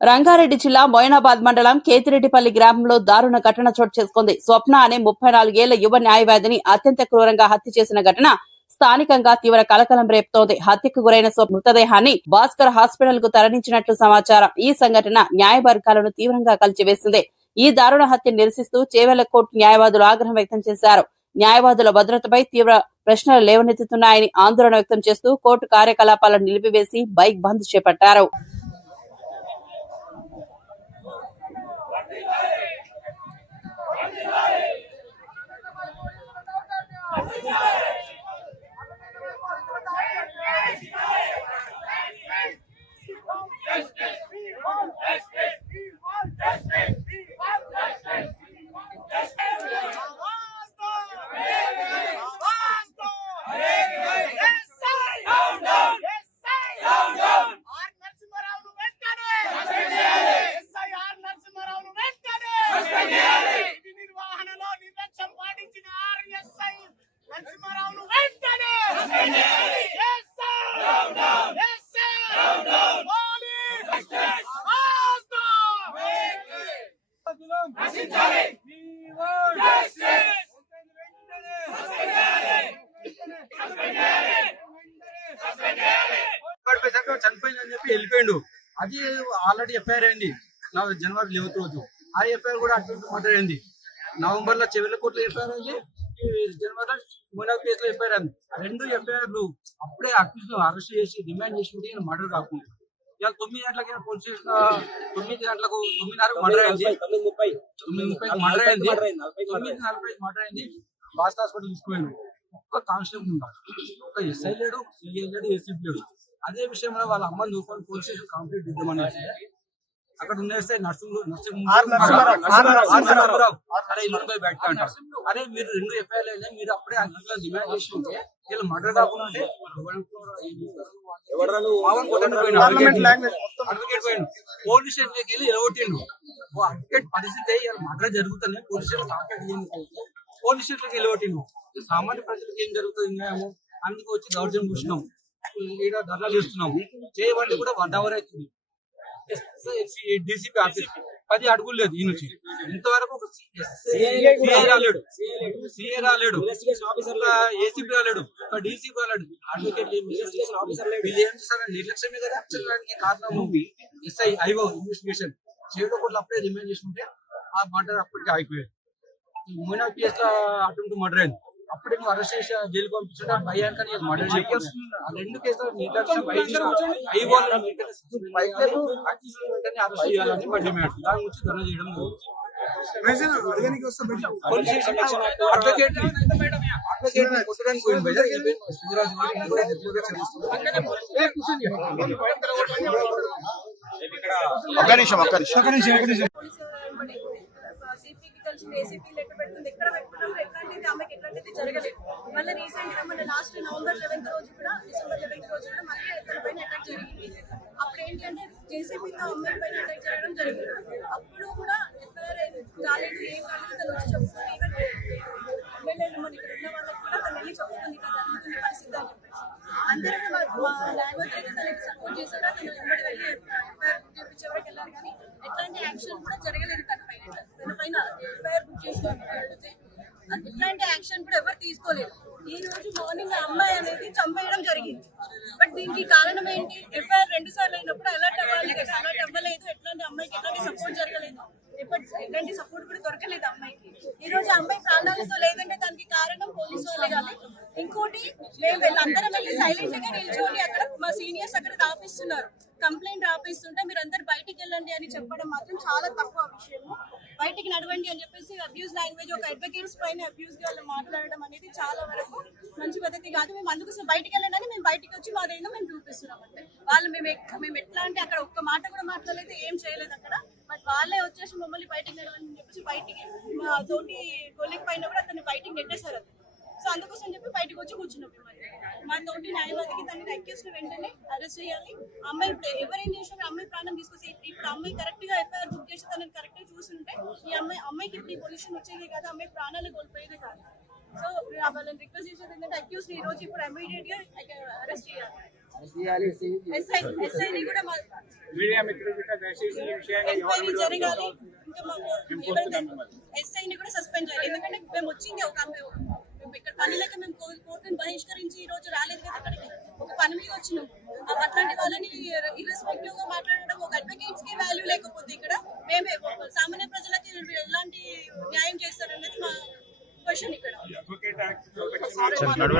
రంగారెడ్డి జిల్లా మోయినాబాద్ మండలం కేతిరెడ్డిపల్లి గ్రామంలో దారుణ ఘటన చోటు చేసుకుంది. స్వప్న అనే 34 ఏళ్ల యువ న్యాయవాదిని అత్యంత క్రూరంగా హత్య చేసిన ఘటన స్థానికంగా తీవ్ర కలకలం రేపుతోంది. హత్యకు గురైన మృతదేహాన్ని భాస్కర్ హాస్పిటల్ కు తరలించినట్లు సమాచారం. ఈ సంఘటన న్యాయవర్గాలను తీవ్రంగా కలిచివేసింది. ఈ దారుణ హత్యను నిరసిస్తూ చేవెళ్ల కోర్టు న్యాయవాదులు ఆగ్రహం వ్యక్తం చేశారు. న్యాయవాదుల భద్రతపై తీవ్ర ప్రశ్నలు లేవనెత్తుతున్నాయని ఆందోళన వ్యక్తం చేస్తూ కోర్టు కార్యకలాపాలను నిలిపివేసి బైక్ బంద్ చేపట్టారు. చనిపోయిందని చెప్పి వెళ్ళిపోయిండు. అది ఆల్రెడీ ఎఫ్ఐఆర్ అయింది జనవరి 11 రోజు. ఆ ఎఫ్ఐఆర్ కూడా అటువంటి మర్డర్ అయింది. నవంబర్ లో చెవెళ్ల కోర్టులో ఎఫ్ఐఆర్ అయింది, జనవరిలో మోనాల్ కేసు లో ఎఫ్ఐఆర్ అయింది. రెండు ఎఫ్ఐఆర్లు అప్పుడే అక్యూజ్ అరెస్ట్ చేసి రిమాండ్ చేసి ఉంటే మర్డర్ కాకుండా ఇవాళ 9 గంటలకి పోలీస్ స్టేషన్ 9 గంటలకు 9:30 మర్డర్ అయింది. 9:30 మర్డర్ అయింది. 9:40 మర్డర్ అయింది. బాస్తా హాస్పిటల్ తీసుకుపోయాను. ఒక్క కానిస్టేబుల్ ఉన్నారు, ఒక్క ఎస్ఐ లేడు, సిఐ లేడు, ఏసీపీ లేడు. అదే విషయంలో వాళ్ళ అమ్మని చూసుకొని పోలీస్ స్టేషన్ కంప్లీట్ ఇద్దామని అక్కడ ఉన్నేస్తే అరే మీరు 2 ఎఫ్ఐఆర్ అయినా మీరు అప్పుడే అన్ని డిమాండ్ చేసి ఉంటే వీళ్ళు మర్డర్ కాకుండా అడ్వకేట్ పోయిండు, పోలీస్ స్టేషన్కి వెళ్ళి ఎలగొట్టిండు. అడ్వకేట్ పరిస్థితి మర్డర్ జరుగుతుంది, పోలీస్ స్టేషన్ కాంటాక్ట్ పోలీస్ స్టేషన్కి ఎలగొట్టిండు. సామాన్య ప్రజలకు ఏం జరుగుతుంది న్యాయము? అందుకు వచ్చి దౌర్జన్యం చూసినాం, ఈడ ధర్నా చేస్తున్నాం. చేయబట్టి కూడా 1 అవర్ అవుతుంది. డీసీపీ ఆఫీస్ 10 అడుగులు లేదు ఈ నుంచి ఇంతవరకు. సిఐ రాలేడు, సిఐ రాలేడు, ఏసీపీ రాలేడు, డీసీపీ రాలేడు, అడ్వకేట్ వీళ్ళు ఏం చేస్తారని నిర్లక్ష్యమే కదా కారణం. ఎస్ఐ ఐఓ ఇన్వెస్టిగేషన్ చేయడం కూడా అప్పుడే రిమైండ్ చేసుకుంటే ఆ మర్డర్ అప్పటికే అయిపోయాడు. మోనా కేసు లో అటువంటి మర్డర్ అయింది. అప్పుడే నువ్వు అరెస్ట్ చేసి జైలు పంపించడం భయానికి మర్డర్ చేయాలి. ఆ 2 కేసులు నిర్లక్ష్యం వెంటనే అరెస్ట్ చేయాలని మా డిమాండ్. దాని గురించి ధర్నా చేయడం కొట్టడానికి పోయింది. ఏసీపీ లెటర్ పెడుతుంది, ఎక్కడ పెట్టుకున్నాము, ఎట్లాంటిది ఆమెకి ఎట్లాంటిది జరగలేదు. మళ్ళీ రీసెంట్ గా మన లాస్ట్ నవంబర్ 11 రోజు కూడా, డిసెంబర్ 11 రోజు కూడా మళ్ళీ తన పైన అటాక్ జరిగింది. అప్పుడు ఏంటి అంటే జేసీపీతో అమ్మాయి పైన అటాక్ జరగడం జరిగింది. అప్పుడు కూడా ఎఫ్ఐఆర్ కాలేదు, ఏం కాలేదు తను వచ్చి చెప్తుంది. ఈవెన్ ఎమ్మెల్యేలు మన ఇక్కడ ఉన్న వాళ్ళకి కూడా తను వెళ్ళి చెప్తుంది కదా జరుగుతున్న పరిస్థితి అని చెప్పేసి. అందరూ మా న్యాయవాదులకి తనకి సపోర్ట్ చేశారు. తను వెంబడి వెళ్ళి ఎఫ్ఐఆర్ బుక్ చేయించే వరకు వెళ్ళారు, కానీ ఎట్లాంటి యాక్షన్ కూడా జరగలేదు. తన పైన ఎఫ్ఐఆర్ బుక్ చేసి ఇట్లాంటి యాక్షన్ కూడా ఎవరు తీసుకోలేదు. ఈ రోజు మార్నింగ్ అమ్మాయి అనేది చంపేయడం జరిగింది. బట్ దీనికి కారణం ఏంటి? ఎఫ్ఐఆర్ 2 సార్లు అయినప్పుడు అలర్ట్ అవ్వాలి కదా, అలర్ట్ అవ్వలేదు. ఎట్లాంటి అమ్మాయికి ఎట్లాంటి సపోర్ట్ జరగలేదు, ఎట్లాంటి సపోర్ట్ కూడా దొరకలేదు అమ్మాయికి. ఈ రోజు అమ్మాయి ప్రాణాలతో లేదంటే దానికి కారణం పోలీసు వాళ్ళే. కానీ ఇంకోటి, మేము అందరం వెళ్ళి సైలెంట్ గా నిల్చోని అక్కడ మా సీనియర్స్ అక్కడ రాపిస్తున్నారు, కంప్లైంట్ రాపిస్తుంటే మీరు అందరు బయటికి వెళ్ళండి అని చెప్పడం మాత్రం చాలా తక్కువ విషయము. బయటికి నడవండి అని చెప్పేసి అబ్యూజ్ లాంగ్వేజ్, ఒక అడ్వకేట్స్ పైన అబ్యూజ్ గా మాట్లాడడం అనేది చాలా వరకు మంచి పద్ధతి కాదు. మేము అందుకోసం బయటికి వెళ్ళండి అని మేము బయటికి వచ్చి మాదేందో మేము చూపిస్తున్నాం అంటే వాళ్ళు మేము ఎట్లా అంటే అక్కడ ఒక్క మాట కూడా మాట్లాడలేదు, ఏం చేయలేదు అక్కడ. బట్ వాళ్ళే వచ్చేసి మమ్మల్ని బయటికి నడవండి అని చెప్పేసి బయటికి మా తోటి కొలిక్ పైన కూడా అతన్ని బయటికి నెట్టేశారు. సో అందుకోసం చెప్పి బయటకు వచ్చి కూర్చున్నాం. మా తోటి న్యాయవాదికి దాన్ని అక్యూజ్డ్ వెంటనే అరెస్ట్ చేయాలి. అమ్మాయి ఎవరేం చేసినా అమ్మాయి ప్రాణం తీసుకొస్తే ఇప్పుడు అమ్మాయి కరెక్ట్ గా ఎఫ్ఐఆర్ బుక్ చేసి తనని కరెక్ట్ గా చూస్తుంటే ఈ అమ్మాయికి ఇప్పుడు ఈ పొజిషన్ వచ్చేదే కాదు, అమ్మాయి ప్రాణాలు కోల్పోయేదే కాదు. సో వాళ్ళని రిక్వెస్ట్ చేసేది ఏంటంటే అక్యూజ్డ్ ఈ రోజు ఇప్పుడు ఇమీడియట్ గా అరెస్ట్ చేయాలి. ఎస్ఐని కూడా మీడియా మిత్రులతో దయచేసి ఈ విషయాన్ని ఎంక్వైరీ జరగాలి. ఇంకా మాకు ఎస్ఐని కూడా సస్పెండ్ చేయాలి. ఎందుకంటే మేము వచ్చింది ఒక మేము ఇక్కడ పని లేక మేము కోర్టును బహిష్కరించి ఈ రోజు రాలేదు కదా ఇక్కడికి, ఒక పని మీద వచ్చినాం. అట్లాంటి వాళ్ళని ఇర్రెస్పెక్టివ్ గా మాట్లాడడం, ఒక అడ్వకేట్స్ కి వాల్యూ లేకపోతే ఇక్కడ మేమే సామాన్య ప్రజలకి ఎలాంటి న్యాయం చేస్తారనేది మా క్వశ్చన్ ఇక్కడ. Advocate act